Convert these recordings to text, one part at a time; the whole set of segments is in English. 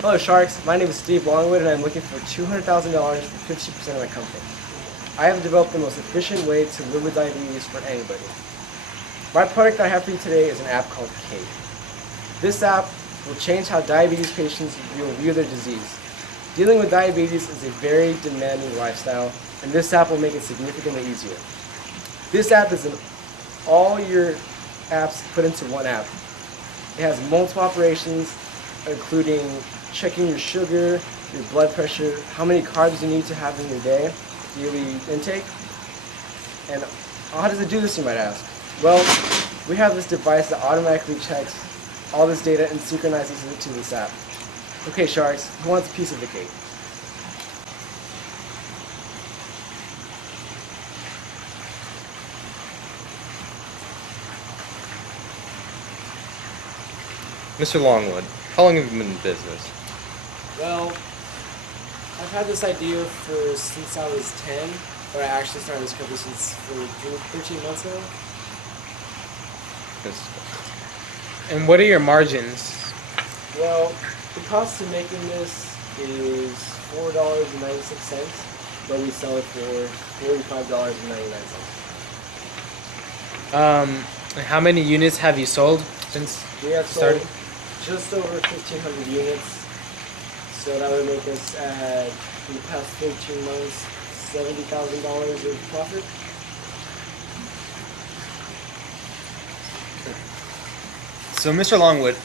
Hello Sharks, my name is Steve Longwood and I'm looking for $200,000 for 50% of my company. I have developed the most efficient way to live with diabetes for anybody. My product I have for you today is an app called Kate. This app will change how diabetes patients view their disease. Dealing with diabetes is a very demanding lifestyle, and this app will make it significantly easier. This app is all your apps put into one app. It has multiple operations, including checking your sugar, your blood pressure, how many carbs you need to have in your day, daily intake. And how does it do this, you might ask? Well, we have this device that automatically checks all this data and synchronizes it to this app. Okay, Sharks, who wants a piece of the cake? Mr. Longwood, how long have you been in business? Well, I've had this idea since I was 10, but I actually started this company for 13 months now. And what are your margins? Well, the cost of making this is $4.96, but we sell it for $45.99. How many units have you sold since We have started? sold just over 1,500 units, so that would make us in the past 13 months, $70,000 of profit. So, Mr. Longwood,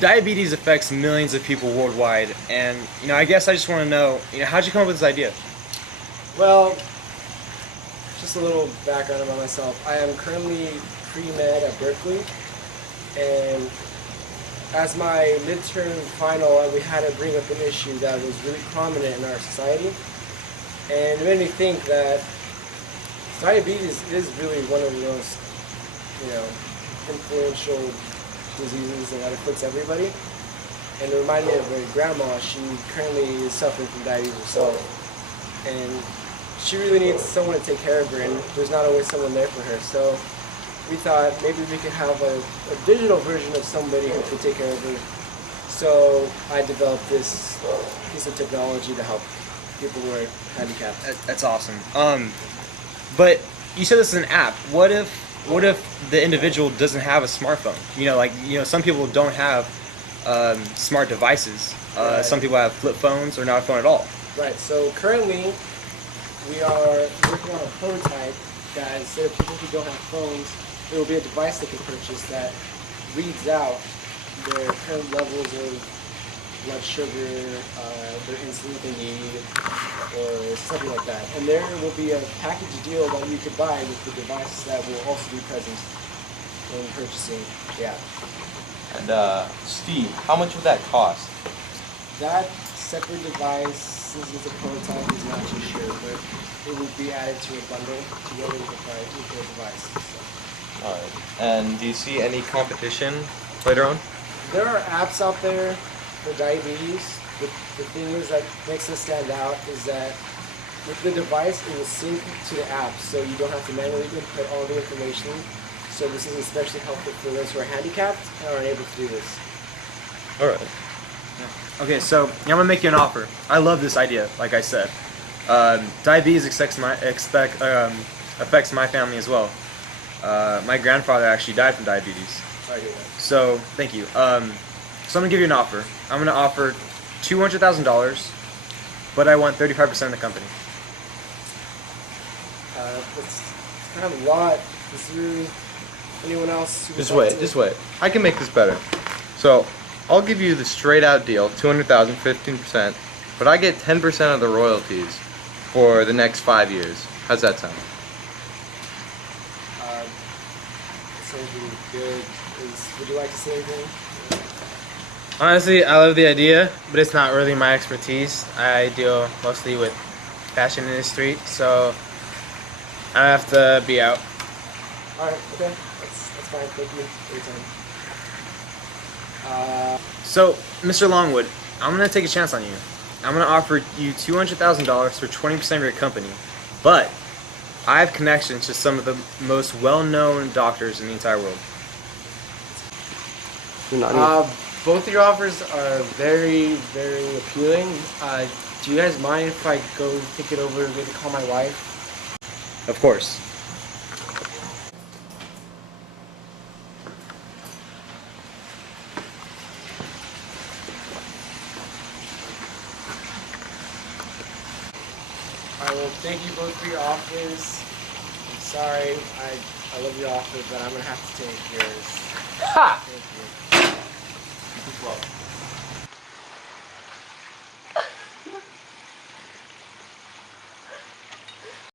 diabetes affects millions of people worldwide, and I guess I just want to know, how'd you come up with this idea? Well, just a little background about myself. I am currently pre-med at Berkeley, and as my midterm final, we had to bring up an issue that was really prominent in our society, and it made me think that diabetes is really one of the most, influential diseases and that afflicts everybody. And it reminded me of my grandma. She currently is suffering from diabetes herself, and she really needs someone to take care of her, and there's not always someone there for her. So we thought maybe we could have a digital version of somebody who could take care of her. So I developed this piece of technology to help people who are handicapped. That's awesome. But you said this is an app. What if the individual doesn't have a smartphone? Some people don't have smart devices. Right. Some people have flip phones or not a phone at all. Right, so currently we are working on a prototype that instead of people who don't have phones, there will be a device they can purchase that reads out their current levels of blood sugar, their insulin they need, or something like that. And there will be a package deal that you could buy with the device that will also be present when purchasing the app. And Steve, how much would that cost? That separate device, since it's a prototype, is not too sure, but it will be added to a bundle together with the device. So. Alright. And do you see any competition later on? There are apps out there for diabetes. The thing is that makes us stand out is that with the device, it will sync to the app, so you don't have to manually input all the information. So this is especially helpful for those who are handicapped and are unable to do this. Alright. Okay, so I'm gonna make you an offer. I love this idea. Like I said, diabetes affects my family as well. My grandfather actually died from diabetes. Sorry to hear that. So thank you. So I'm gonna give you an offer. I'm gonna offer $200,000, but I want 35% of the company. It's kind of a lot. Is there anyone else who would Just like wait, to- just wait. I can make this better. So, I'll give you the straight out deal, 200,000, 15%, but I get 10% of the royalties for the next 5 years. How's that sound? Sounds really good. Would you like to say anything? Honestly, I love the idea, but it's not really my expertise. I deal mostly with fashion industry, so I have to be out. Alright, okay. That's fine. Thank you for your time. So, Mr. Longwood, I'm gonna take a chance on you. I'm gonna offer you $200,000 for 20% of your company, but I have connections to some of the most well-known doctors in the entire world. But both of your offers are very, very appealing. Do you guys mind if I go think it over, maybe call my wife? Of course. I will thank you both for your offers. I'm sorry, I love your offer, but I'm gonna have to take yours. Ha! Thank you. Well.